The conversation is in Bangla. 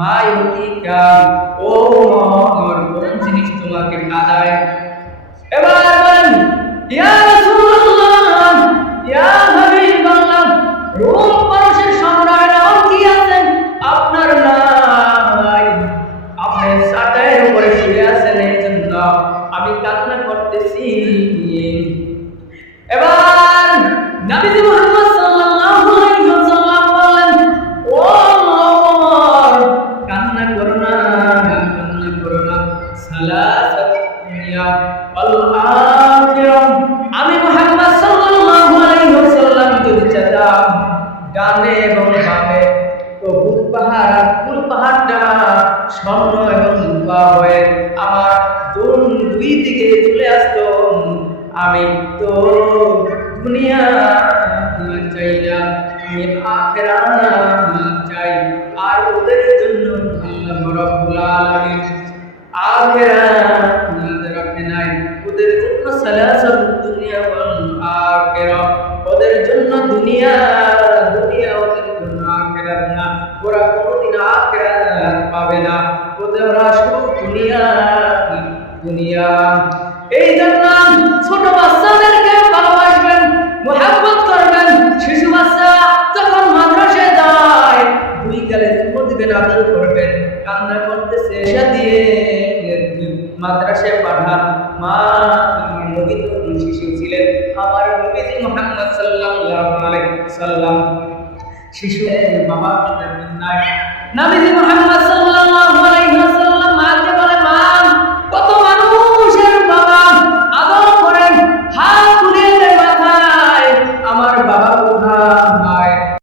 মা ইউতিকা ও মর কোন জিনিস তোমাকে কাঁদায় এবার বলেন, ইয়া রাসূলুল্লাহ, ইয়া হাবিবাল্লাহ, রোম পারস্যের সম্রাট আর কি আছেন আপনার নাই আপনি সাটায়ের উপরে শুয়ে আছেন এই জন্য আমি কান্না করতেছি। এবার নবীজি ওয়াল আমি মুহাম্মদ সাল্লাল্লাহু আলাইহি ওয়াসাল্লাম যদি চাইতাম ডানে এবং বামে, তো বুক পাহাড় আর কুল পাহাড়টা স্বর্ণ এবং রূপা হয়ে আমার দুন দুই দিকে চলে আসতো। আমি তো দুনিয়া চাই আমি আখেরা চাই। আর ওদের জন্য আল্লাহ রব্বুল আলামিন আখেরা ওদের জন্য দুনিয়া আখিরা। দুনিয়া ওদের জন্য আখিরাত না। ওরা কোনোদিন আখিরাত পাবে না। ওদের শুধু দুনিয়া দুনিয়া। এই জন্য ছোট বাচ্চাদেরকে ভালোবাসবেন, মোহাব্বত করবেন। শিশু বাচ্চা যখন মাদ্রাসায় যায়, দুই গালে চুমো দিবেন, আদর করবেন। কান্না করতেছে, এসা দিয়ে মাদ্রাসায় পাঠান। মা নবী তখন শিশু ছিলেন। আমার নবীজি মোহাম্মদ সাল্লাল্লাহু আলাইহি সাল্লাম শিশু বাবা নবীজি মোহাম্মদ